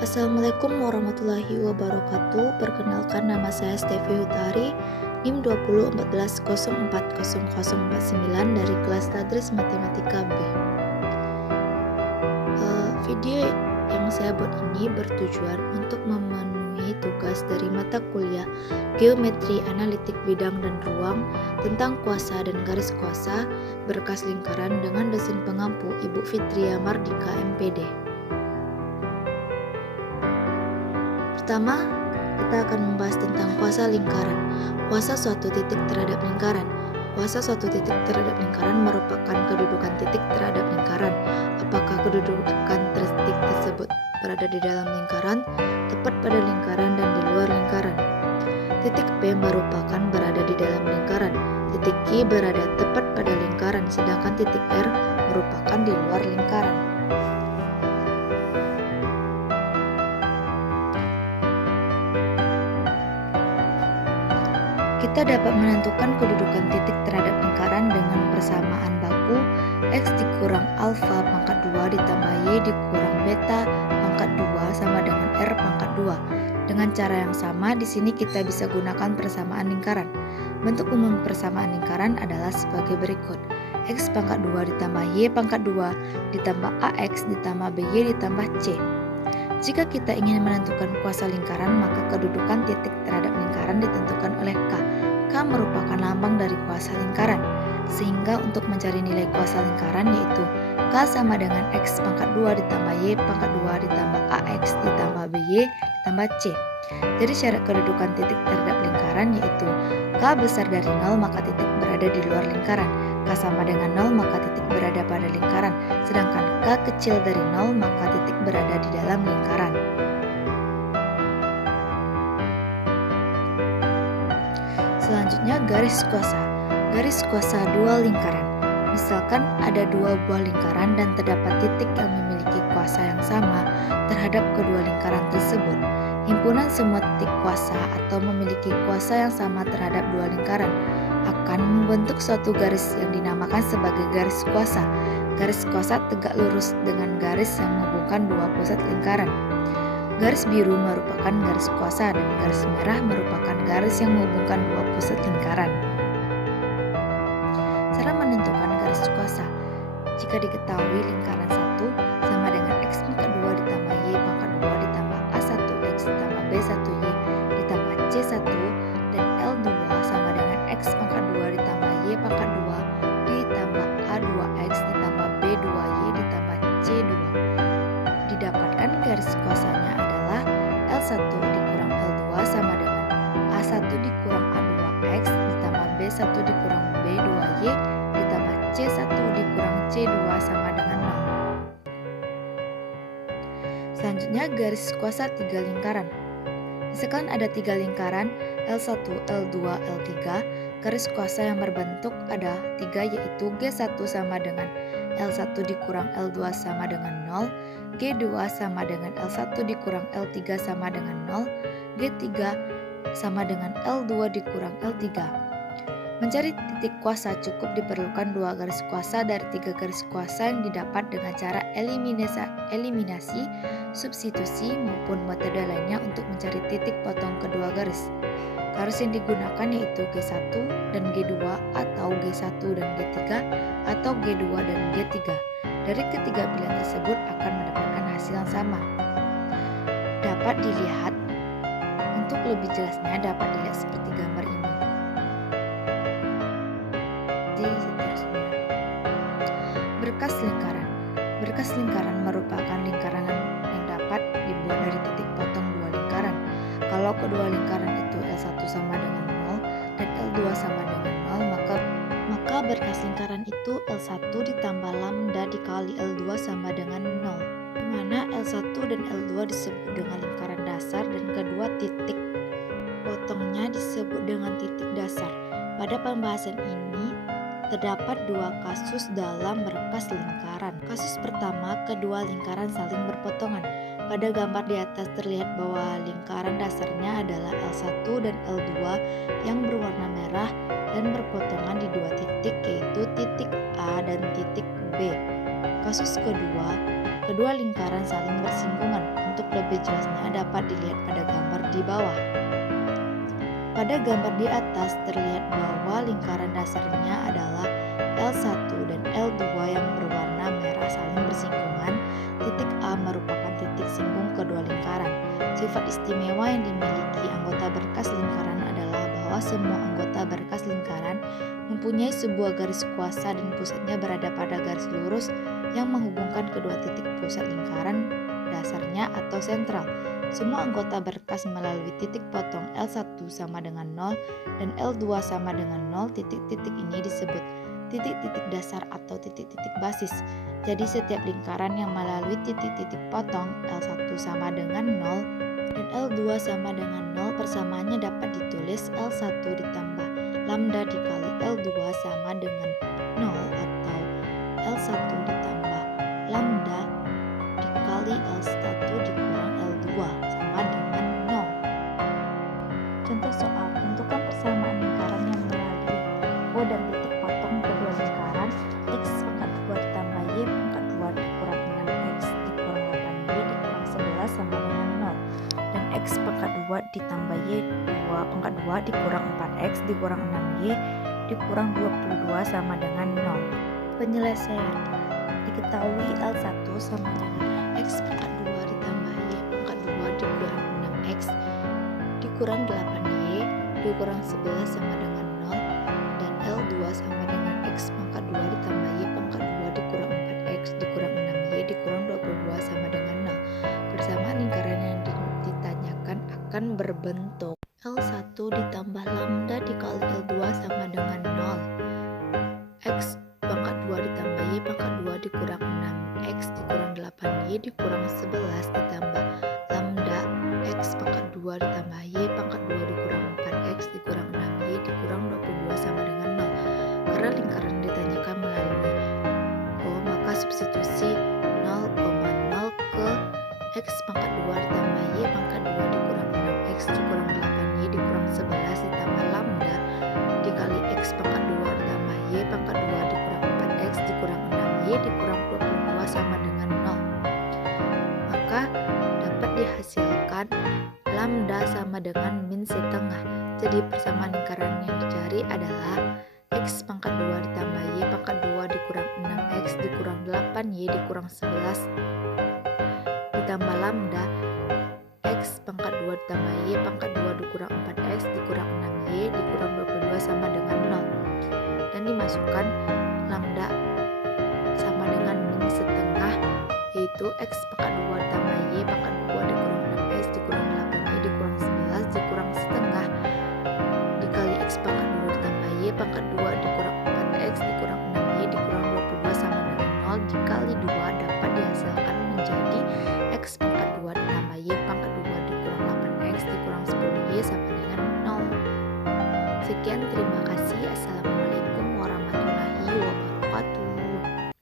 Assalamualaikum warahmatullahi wabarakatuh. Perkenalkan, nama saya Stevi Hutari, NIM 2014040049 dari kelas Tadris Matematika B. Video yang saya buat ini bertujuan untuk memenuhi tugas dari mata kuliah Geometri Analitik Bidang dan Ruang tentang kuasa dan garis kuasa berkas lingkaran dengan dosen pengampu Ibu Fitria Mardika MPD. Pertama, kita akan membahas tentang kuasa lingkaran. Kuasa suatu titik terhadap lingkaran. Kuasa suatu titik terhadap lingkaran merupakan kedudukan titik terhadap lingkaran. Apakah kedudukan titik tersebut berada di dalam lingkaran, tepat pada lingkaran, dan di luar lingkaran. Titik P merupakan berada di dalam lingkaran. Titik Q berada tepat pada lingkaran, sedangkan titik R merupakan di luar lingkaran. Kita dapat menentukan kedudukan titik terhadap lingkaran dengan persamaan baku X dikurang alfa pangkat 2 ditambah Y dikurang beta pangkat 2 sama dengan R pangkat 2. Dengan cara yang sama, di sini kita bisa gunakan persamaan lingkaran. Bentuk umum persamaan lingkaran adalah sebagai berikut. X pangkat 2 ditambah Y pangkat 2 ditambah AX ditambah BY ditambah C. Jika kita ingin menentukan kuasa lingkaran, maka kedudukan titik terhadap lingkaran ditentukan oleh K. K merupakan lambang dari kuasa lingkaran. Sehingga untuk mencari nilai kuasa lingkaran yaitu K sama dengan X pangkat 2 ditambah Y pangkat 2 ditambah AX ditambah BY ditambah C. Jadi syarat kedudukan titik terhadap lingkaran yaitu K besar dari 0 maka titik berada di luar lingkaran. K sama dengan 0 maka titik berada pada lingkaran, sedangkan K kecil dari 0 maka titik berada di dalam lingkaran. Selanjutnya, garis kuasa. Garis kuasa dua lingkaran. Misalkan ada dua buah lingkaran dan terdapat titik yang memiliki kuasa yang sama terhadap kedua lingkaran tersebut. Himpunan semua titik kuasa atau memiliki kuasa yang sama terhadap dua lingkaran akan membentuk suatu garis yang dinamakan sebagai garis kuasa. Garis kuasa tegak lurus dengan garis yang menghubungkan dua pusat lingkaran. Garis biru merupakan garis kuasa dan garis merah merupakan garis yang menghubungkan dua pusat lingkaran. Cara menentukan garis kuasa. Jika diketahui lingkaran 1 sama dengan X pangkat 2 ditambah Y pangkat 2 ditambah A1X ditambah B1Y ditambah C1 dan L2 sama dengan X pangkat 2 ditambah Y pangkat 2 ditambah A2X ditambah B2Y ditambah C2. Didapatkan garis kuasanya adalah L1 dikurang L2 sama dengan A1 dikurang A2X ditambah B1 dikurang B2Y ditambah C1 dikurang C2 sama dengan 0. Selanjutnya, garis kuasa tiga lingkaran. Misalkan ada tiga lingkaran L1, L2, L3, garis kuasa yang berbentuk ada tiga yaitu G1 sama dengan L1 dikurang L2 sama dengan 0, G2 sama dengan L1 dikurang L3 sama dengan 0, G3 sama dengan L2 dikurang L3. Mencari titik kuasa cukup diperlukan dua garis kuasa dari tiga garis kuasa yang didapat dengan cara eliminasi, substitusi maupun metode lainnya untuk mencari titik potong kedua garis. Garis yang digunakan yaitu G1 dan G2 atau G1 dan G3 atau G2 dan G3. Dari ketiga pilihan tersebut akan mendapatkan hasil yang sama. Dapat dilihat, untuk lebih jelasnya dapat dilihat seperti gambar ini. Seterusnya, berkas lingkaran. Berkas lingkaran merupakan lingkaran yang dapat dibuat dari titik potong dua lingkaran. Kalau kedua lingkaran itu L1 sama dengan 0 dan L2 sama dengan 0, maka berkas lingkaran itu L1 ditambah lambda dikali L2 sama dengan 0, di mana L1 dan L2 disebut dengan lingkaran dasar dan kedua titik potongnya disebut dengan titik dasar. Pada pembahasan ini terdapat dua kasus dalam berkas lingkaran. Kasus pertama, kedua lingkaran saling berpotongan. Pada gambar di atas terlihat bahwa lingkaran dasarnya adalah L1 dan L2 yang berwarna merah dan berpotongan di dua titik yaitu titik A dan titik B. Kasus kedua, kedua lingkaran saling bersinggungan. Untuk lebih lebih jelasnya dapat dilihat pada gambar di bawah. Pada gambar di atas terlihat bahwa lingkaran dasarnya adalah L1 dan L2 yang berwarna merah saling bersinggungan. Titik A merupakan titik singgung kedua lingkaran. Sifat istimewa yang dimiliki anggota berkas lingkaran adalah bahwa semua anggota berkas lingkaran mempunyai sebuah garis kuasa dan pusatnya berada pada garis lurus yang menghubungkan kedua titik pusat lingkaran dasarnya atau sentral. Semua anggota berkas melalui titik potong L1 sama dengan 0 dan L2 sama dengan 0. Titik-titik ini disebut titik-titik dasar atau titik-titik basis. Jadi setiap lingkaran yang melalui titik-titik potong L1 sama dengan 0 dan L2 sama dengan 0, persamaannya dapat ditulis L1 ditambah lambda dikali L2 sama dengan 0 atau L1 ditambah lambda dikali L1 dikurang L2 sama dengan 0. Contoh soal, tentukan persamaan lingkaran yang melalui O dan titik potong kedua lingkaran. X pangkat 2 ditambah Y pangkat 2 dikurang 6X dikurang 8Y dikurang 11 sama dengan 0. Dan X pangkat 2 ditambah Y 2 pangkat 2 dikurang 4X dikurang 6Y dikurang 22 sama dengan 0. Penyelesaian. Diketahui L1 sama dengan X pangkat 2 ditambah Y pangkat 2 dikurang 6X dikurang 8Y dikurang 11 sama dengan 0 dan L2 sama dengan X pangkat 2 ditambah Y pangkat 2 dikurang 4X dikurang 6Y dikurang 22 sama dengan 0. Persamaan lingkaran yang ditanyakan akan berbentuk L1 ditambah lambda dikali L2 sama dengan 0. X pangkat 2 ditambah Y pangkat 2 dikurang 6X dikurang 8Y dikurang 11 ditambah lambda X pangkat 2 ditambah Y pangkat 2 dikurang 4X dikurang 6Y dikurang 22 sama dengan 0. Karena lingkaran ditanyakan melalui O, maka substitusi 0,0 ke X pangkat 2 ditambah Y pangkat 2 dikurang 6X dikurang 8Y dikurang 11 ditambah lambda dikali X pangkat 2 ditambah Y pangkat 2 dikurang 4X dikurang 6Y dikurang 22 sama dengan 0. Maka dapat dihasilkan lambda sama dengan min setengah. Jadi persamaan lingkaran yang dicari adalah X pangkat 2 ditambah Y pangkat 2 dikurang 6X dikurang 8Y dikurang 11 ditambah lambda X pangkat 2 ditambah Y pangkat 2 dikurang 4X dikurang 6Y dikurang 22 sama dengan 0. Dan dimasukkan lambda sama dengan min setengah, yaitu X pangkat 2 ditambah Y pangkat 2 dikurang 6X dikurang 8Y dikurang 11 dikurang setengah dikali X pangkat 2 ditambah Y pangkat 2 dikurang 4X dikurang 6Y dikurang 22 sama dengan 0 dikali 2 dapat dihasilkan menjadi X pangkat 2 ditambah Y pangkat 2 dikurang 8X dikurang 10Y sama dengan 0. Sekian, terima kasih. Assalamualaikum warahmatullahi wabarakatuh.